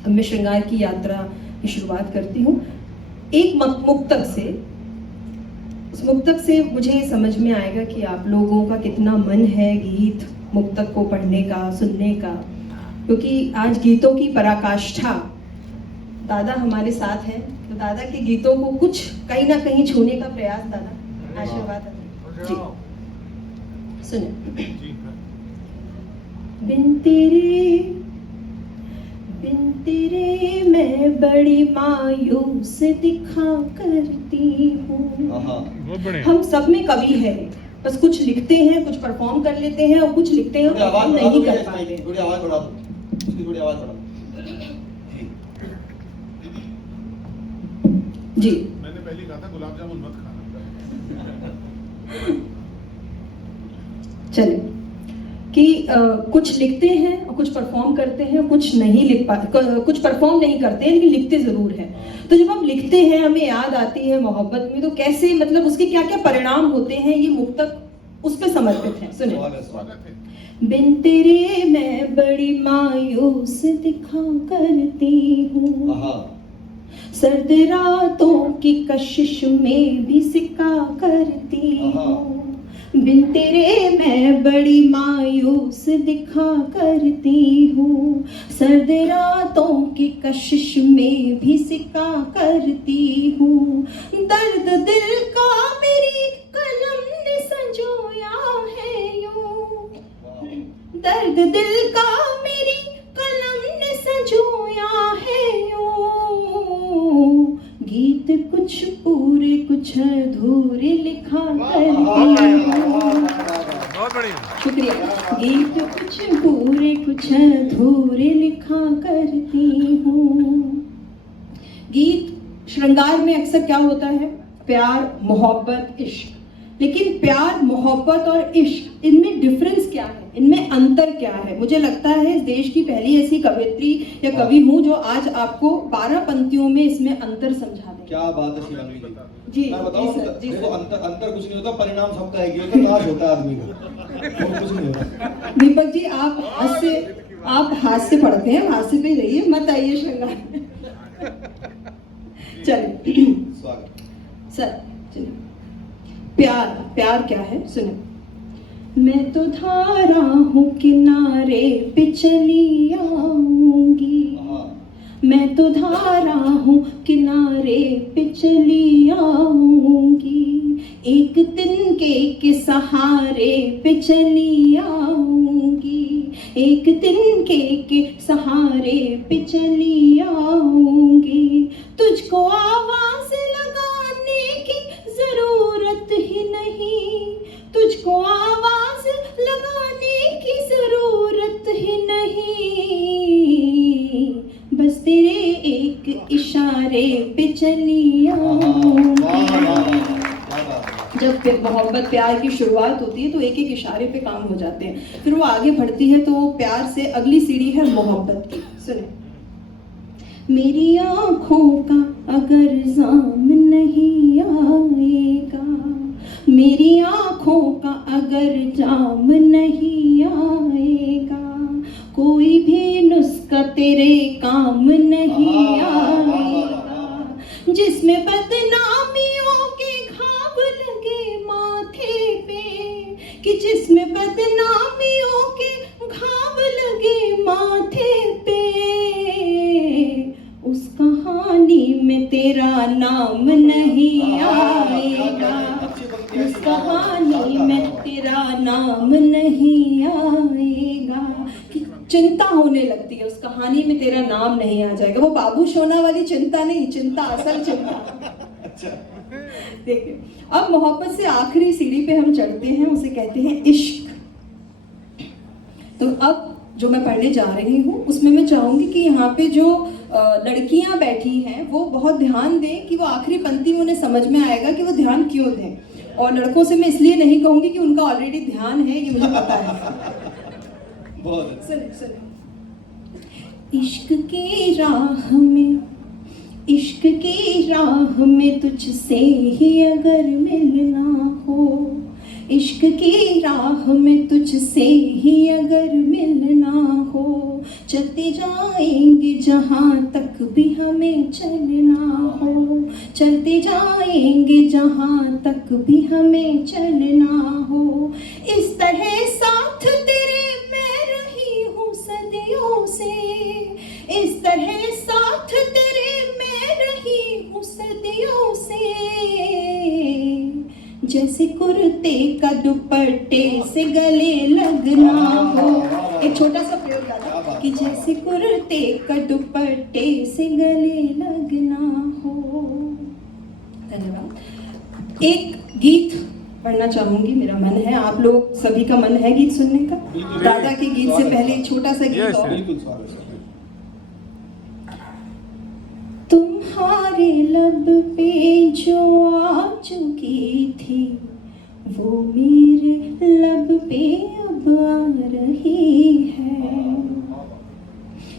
अब मैं श्रृंगार की यात्रा की शुरुआत करती हूँ एक मुक्तक से। उस मुक्तक से मुझे समझ में आएगा कि आप लोगों का कितना मन है गीत मुक्तक को पढ़ने का, सुनने का, क्योंकि आज गीतों की पराकाष्ठा दादा हमारे साथ हैं, तो दादा के गीतों को कुछ कहीं ना कहीं छूने का प्रयास, दादा आशीर्वाद जी सुने। बिन तेरे मैं बड़ी मायूस दिखा करती हूँ। बहुत बढ़िया। हम सब में कवि है, बस कुछ लिखते हैं, कुछ परफॉर्म कर लेते हैं, और कुछ लिखते हैं और परफॉर्म नहीं कर पाते। थोड़ी आवाज बढ़ा दो, थोड़ी आवाज बढ़ा जी। मैंने पहले कहा था गुलाब जामुन मत खाना। चले कि कुछ लिखते हैं और कुछ परफॉर्म करते हैं, कुछ नहीं लिख पाते, कुछ परफॉर्म नहीं करते हैं लेकिन लिखते जरूर हैं। तो जब हम लिखते हैं हमें याद आती है मोहब्बत में, तो कैसे, मतलब उसके क्या क्या परिणाम होते हैं, ये मुक्तक उस पे समर्पित है। सुने। बिन तेरे मैं बड़ी मायूस दिखा करती हूँ, सर्द रातों की कशिश में भी सिका करती हूँ। बिन तेरे मैं बड़ी मायूस दिखा करती हूँ, सर्द रातों की कशिश में भी सिका करती हूँ। दर्द दिल का मेरी कलम ने संजोया है यूं, दर्द दिल का मेरी कलम ने संजोया है कुछ पूरे कुछ अधूरे लिखा करती हूँ। बहुत बढ़िया। शुक्रिया। गीत कुछ पूरे कुछ अधूरे लिखा करती हूँ। गीत श्रृंगार में अक्सर क्या होता है? प्यार, मोहब्बत, इश्क। लेकिन प्यार, मोहब्बत और इश्क, इनमें डिफरेंस क्या है, इनमें अंतर क्या है? मुझे लगता है इस देश की पहली ऐसी कवयित्री या कवि हूँ जो आज आपको 12 पंक्तियों में इसमें अंतर समझा दें। क्या बात है शिवांगी जी, मैं बताऊं, जी सर, जी देखो सर। अंतर कुछ नहीं होता, परिणाम सबका एक ही होता है, नाश होता है आदमी का, और कुछ नहीं होता। दीपक जी, आप हास्य पढ़ते हैं, हास्य पे रहिए, मत आइए श्रृंगार में। चलिए स्वागत सर, चलिए। प्यार क्या है सुनो। मैं तो धारा हूँ किनारे पे चली आऊंगी, मैं तो धारा हूँ किनारे पे चली आऊंगी, एक तिनके के सहारे पे चली आऊंगी, एक तिनके के सहारे पे चली आऊंगी, तुझको आवाज लगाने की जरूरत ही नहीं, तुझको आवाज लगाने की जरूरत ही नहीं, बस तेरे एक इशारे पे चली आऊंगी। जब मोहब्बत प्यार की शुरुआत होती है तो एक एक इशारे पे काम हो जाते हैं, फिर वो आगे बढ़ती है तो प्यार से अगली सीढ़ी है मोहब्बत की। सुने। मेरी आँखों का अगर जाम नहीं आएगा, मेरी आँखों का अगर जाम नहीं आएगा, कोई भी नुस्खा तेरे काम नहीं आएगा, जिसमें बदनामियों के घाव लगे माथे पे, कि जिसमें बदनामियों के घाव लगे माथे पे, उस कहानी में तेरा नाम नहीं आएगा, उस कहानी में तेरा नाम नहीं आएगा। कि चिंता होने लगती है, उस कहानी में तेरा नाम नहीं आ जाएगा। वो बाबू सोना वाली चिंता नहीं, चिंता असल चिंता। देखिए, अब मोहब्बत से आखिरी सीढ़ी पे हम चढ़ते हैं, उसे कहते हैं इश्क। तो अब जो मैं पढ़ने जा रही हूँ उसमें मैं चाहूंगी कि यहाँ पे जो लड़कियां बैठी हैं वो बहुत ध्यान दें, कि वो आखिरी पंक्ति में उन्हें समझ में आएगा कि वो ध्यान क्यों दें। और लड़कों से मैं इसलिए नहीं कहूंगी कि उनका ऑलरेडी ध्यान है, ये मुझे पता है। बहुत सुने सुने। इश्क की राह में, इश्क की राह में तुझसे ही अगर मिलना हो, इश्क की राह में तुझसे ही अगर मिलना हो, चलते जाएंगे जहाँ तक भी हमें चलना हो, चलते जाएंगे जहाँ तक भी हमें चलना हो, इस तरह साथ तेरे मैं रही हूँ सदियों से, इस तरह साथ तेरे मैं रही हूँ सदियों से, जैसे कुर्ते का दुपट्टे से गले लगना हो। एक छोटा सा प्रयोग दादा, कि जैसे कुर्ते का दुपट्टे से गले लगना हो। धन्यवाद। एक गीत पढ़ना चाहूंगी, मेरा मन है, आप लोग सभी का मन है गीत सुनने का। दादा के गीत से पहले एक छोटा सा गीत और। बिल्कुल स्वागत है। तुम्हारे लब पे जो आ चुकी थी, वो मेरे लब पे अब आ रही है।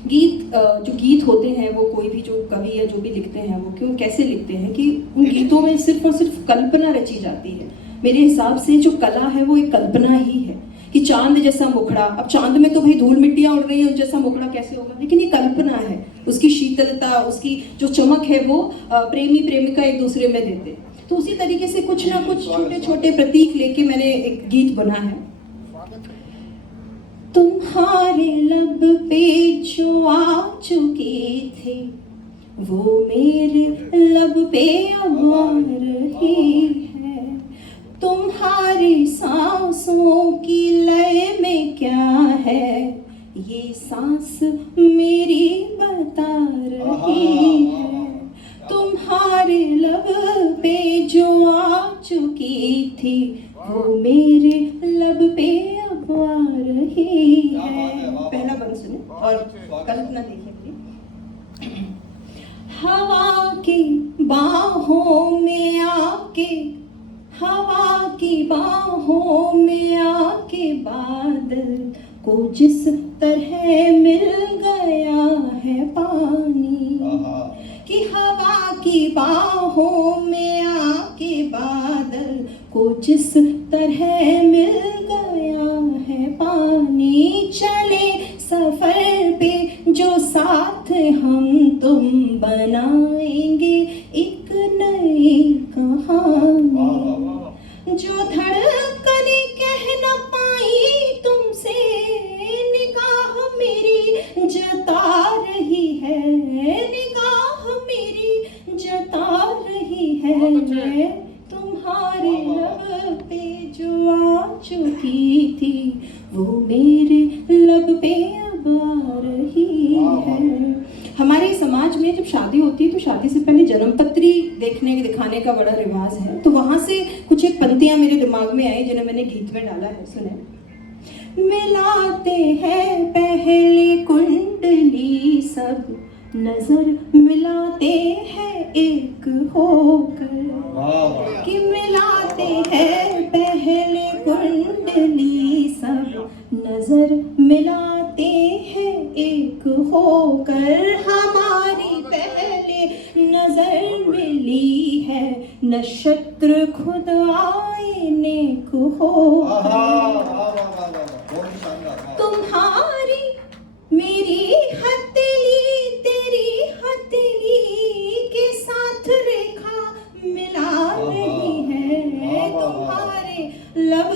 गीत जो गीत होते हैं वो कोई भी जो कवि या जो भी लिखते हैं वो क्यों कैसे लिखते हैं कि उन गीतों में सिर्फ और सिर्फ कल्पना रची जाती है। मेरे हिसाब से जो कला है वो एक कल्पना ही है कि चांद जैसा मुखड़ा, अब चांद में तो भाई धूल मिट्टियां उड़ रही है, जैसा मुखड़ा कैसे होगा, लेकिन ये कल्पना है। उसकी शीतलता, उसकी जो चमक है वो प्रेमी प्रेमिका एक दूसरे में देते हैं। तो उसी तरीके से कुछ ना कुछ छोटे छोटे प्रतीक लेके मैंने एक गीत बना है। तुम्हारे लब पे जो आ चुकी थी, वो मेरे लब पे अब आ रही है। तुम्हारी सांसों की लय में क्या है, ये सांस मेरी बता रही है। तुम्हारे लब बाहों में आके, हवा की बाहों में आके बादल को जिस तरह मिल गया है पानी, कि हवा की बाहों में आके बादल को जिस तरह मिल गया है पानी, चले सफर पे जो साथ हम तुम बनाएंगे एक नई कहानी, जो धड़कने कह न पाई तुमसे निगाह मेरी जता रही है, निगाह मेरी जता रही है, तुम्हारे लब पे जो आ चुकी थी वो मेरे लब पे अब आ रही है। हमारे समाज में जब शादी होती है तो शादी से पहले जन्मपत्री दिखाने का बड़ा रिवाज है, तो वहां से कुछ एक पंक्तियां मेरे दिमाग में आई जिन्हें मैंने गीत में डाला है, सुने। मिलाते हैं पहले कुंडली सब, नजर मिलाते हैं एक होकर, कि मिलाते हैं पहले कुंडली सब, नजर मिलाते हैं एक होकर, हमारी पहले नजर मिली है, नक्षत्र खुद आईने को होकर, तुम्हारी मेरी हथेली तेरी हथेली के साथ रेखा मिला रही है, तुम्हारे लब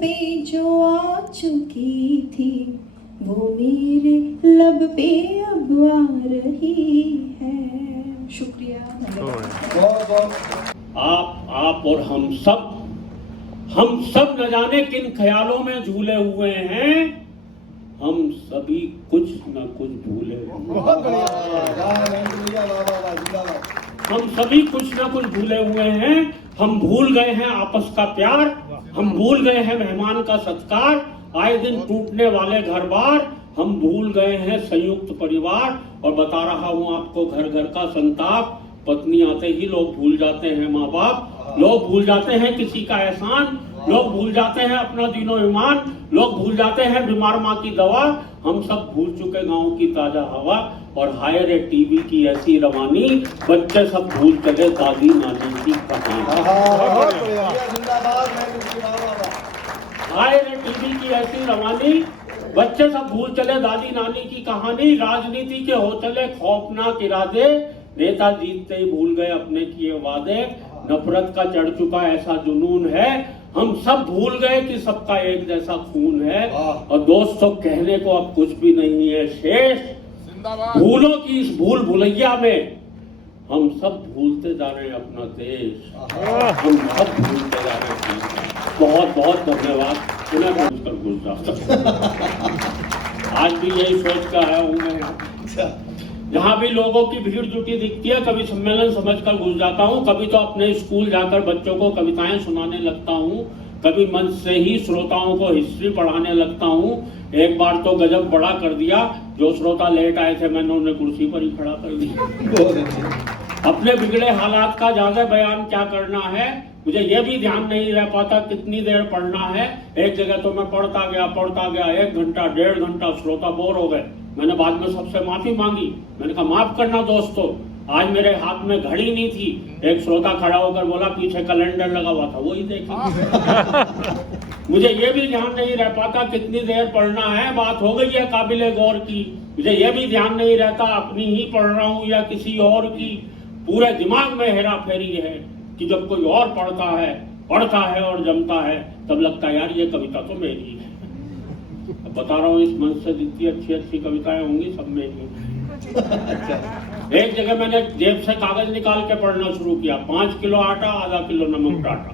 पे जो आ चुकी थी वो मेरे लब पे अब आ रही है। शुक्रिया। बहुत बहुत आप और हम सब न जाने किन ख्यालों में झूले हुए हैं, हम सभी कुछ न कुछ भूले हुए हैं। बहुत बढ़िया, वाह वाह वाह, जिंदाबाद। हम सभी कुछ न कुछ भूले हुए हैं, हम भूल गए हैं आपस का प्यार, हम भूल गए हैं मेहमान का सत्कार, आए दिन टूटने वाले घर बार, हम भूल गए हैं संयुक्त परिवार। और बता रहा हूँ आपको घर घर का संताप, पत्नी आते ही लोग भूल जाते हैं माँ बाप, लोग भूल जाते हैं किसी का एहसान, लोग भूल जाते हैं अपना दीनो ईमान, लोग भूल जाते हैं बीमार माँ की दवा, हम सब भूल चुके गाँव की ताजा हवा। और हाय रे टीवी की ऐसी रवानी, बच्चे सब भूल चले दादी नानी की कहानी। बहुत बढ़िया, जिंदाबाद। हाय रे टीवी की ऐसी रवानी, बच्चे सब भूल चले दादी नानी की कहानी, राजनीति के हो चले खौफनाक इरादे, नेता जीतते ही भूल गए अपने किए वादे, नफरत का चढ़ चुका ऐसा जुनून है, हम सब भूल गए कि सबका एक जैसा खून है। और दोस्तों कहने को अब कुछ भी नहीं है शेष, भूलों की इस भूल भुलैया में हम सब भूलते जा रहे हैं अपना देश, हम सब भूलते जा रहे हैं। बहुत बहुत धन्यवाद, पुनः पहुंचकर गुजरात आज भी यही सोच कर आया हूँ मैं यहाँ। जहाँ भी लोगों की भीड़ जुटी दिखती है, कभी सम्मेलन समझकर घुस जाता हूँ, कभी तो अपने स्कूल जाकर बच्चों को कविताएं सुनाने लगता हूँ, कभी मंच से ही श्रोताओं को हिस्ट्री पढ़ाने लगता हूँ। एक बार तो गजब बड़ा कर दिया, जो श्रोता लेट आए थे मैंने उन्हें कुर्सी पर ही खड़ा कर दिया। अपने बिगड़े हालात का ज्यादा बयान क्या करना है, मुझे यह भी ध्यान नहीं रह पाता कितनी देर पढ़ना है। एक जगह तो मैं पढ़ता गया 1 घंटा 1.5 घंटा, श्रोता बोर हो गए। मैंने बाद में सबसे माफी मांगी, मैंने कहा माफ करना दोस्तों, आज मेरे हाथ में घड़ी नहीं थी। एक श्रोता खड़ा होकर बोला पीछे कैलेंडर लगा हुआ था, वही देखिए। मुझे ये भी ध्यान नहीं रह पाता कितनी देर पढ़ना है, बात हो गई है काबिले गौर की। मुझे ये भी ध्यान नहीं रहता अपनी ही पढ़ रहा हूँ या किसी और की। पूरे दिमाग में हेरा फेरी है कि जब कोई और पढ़ता है और जमता है, तब लगता है यार ये कविता तो मेरी है। अब बता रहा हूँ इस मंच से जितनी अच्छी कविताएं होंगी सब मेरी। एक जगह मैंने जेब से कागज निकाल के पढ़ना शुरू किया, 5 किलो आटा, आधा किलो नमक टाटा,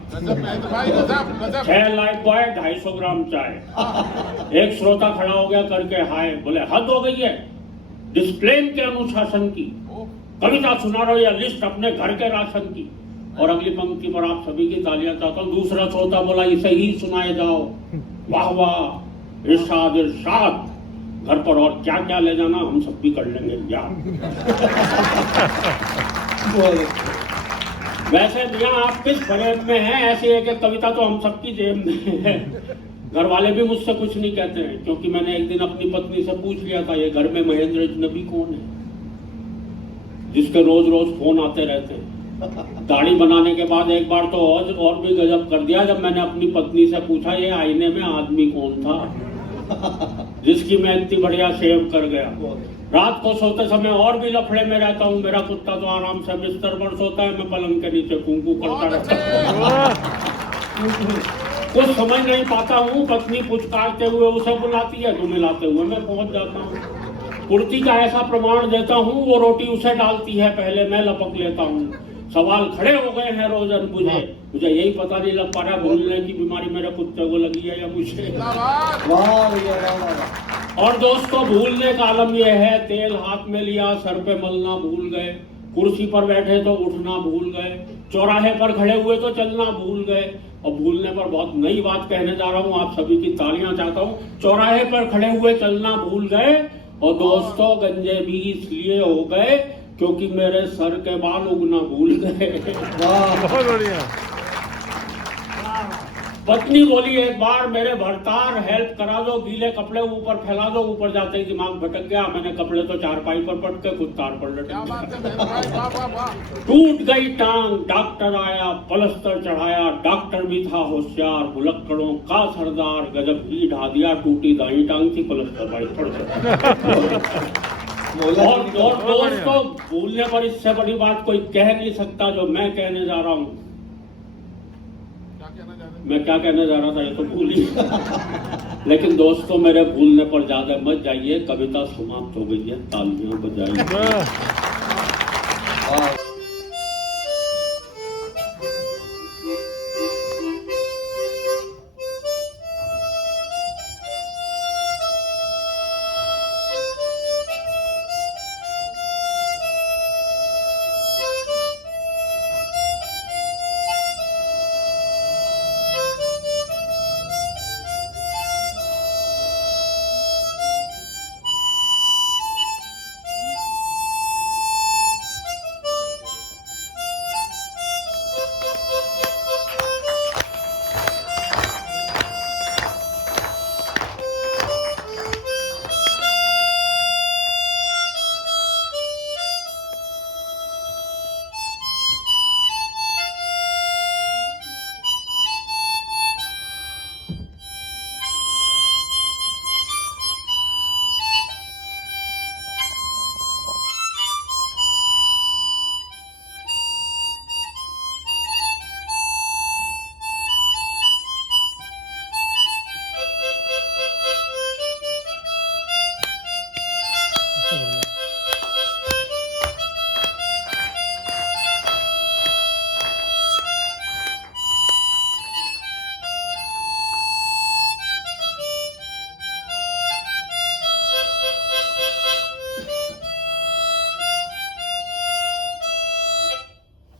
6 लाइफ बॉय, 250 ग्राम चाय। एक श्रोता खड़ा हो गया करके हाय, बोले हद हो गई है डिसिप्लिन के अनुशासन की, कविता सुना रहे हो या लिस्ट अपने घर के राशन की। और अगली पंक्ति पर आप सभी की तालियां चाहता हूँ। दूसरा श्रोता बोला इसे ही सुनाए जाओ, वाह वाह, इरशाद इरशाद, घर पर और क्या क्या ले जाना हम सब भी कर लेंगे यार। वैसे भैया आप किस फ्रेम में हैं, ऐसी एक एक कविता तो हम सबकी जेब में है। घर वाले भी मुझसे कुछ नहीं कहते हैं, क्योंकि मैंने एक दिन अपनी पत्नी से पूछ लिया था, ये घर में महेंद्र अजनबी कौन है जिसके रोज रोज फोन आते रहते हैं। दाढ़ी बनाने के बाद एक बार तो और भी गजब कर दिया, जब मैंने अपनी पत्नी से पूछा ये आईने में आदमी कौन था जिसकी मैं इतनी बढ़िया सेव कर गया। रात को सोते समय और भी लफड़े में रहता हूँ। मेरा कुत्ता तो आराम से बिस्तर पर सोता है, मैं पलंग के नीचे कूकू करता रहता हूँ। कुछ समझ नहीं पाता हूँ, पत्नी पुचकारते हुए उसे बुलाती है तो मिलाते हुए मैं पहुंच जाता हूँ। कुर्ती का ऐसा प्रमाण देता हूँ, वो रोटी उसे डालती है, पहले मैं लपक लेता हूँ। सवाल खड़े हो गए हैं रोजन मुझे यही पता नहीं लग पा रहा भूलने की बीमारी मेरे कुत्ते को लगी है या मुझे। और दोस्तों भूलने का आलम यह है, तेल हाथ में लिया सर पे मलना भूल गए, कुर्सी पर बैठे तो उठना भूल गए, चौराहे पर खड़े हुए तो चलना भूल गए। और भूलने पर बहुत नई बात कहने जा रहा हूँ, आप सभी की तालियां चाहता हूँ। चौराहे पर खड़े हुए चलना भूल गए, और दोस्तों गंजे भी इसलिए हो गए क्योंकि मेरे सर के बाल उगना भूल गए। बहुत बढ़िया। पत्नी बोली एक बार मेरे भरतार हेल्प करा दो, गीले कपड़े ऊपर फैला दो। ऊपर जाते ही दिमाग भटक गया, मैंने कपड़े तो चारपाई पर पट के खुद तार पर लटक। टूट गई टांग, डॉक्टर आया, पलस्तर चढ़ाया, डॉक्टर भी था होशियार, भुलक्कड़ों का सरदार, गजब ही ढा दिया, टूटी दाई टांग थी पलस्तर भाई पड़। और दोस्तों भूलने पर इससे बड़ी बात कोई कह नहीं सकता जो मैं कहने जा रहा हूँ। मैं क्या कहने जा रहा था ये तो भूल ही। लेकिन दोस्तों मेरे भूलने पर ज्यादा मत जाइए, कविता समाप्त हो गई है, तालियां बजाइए।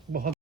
बहुत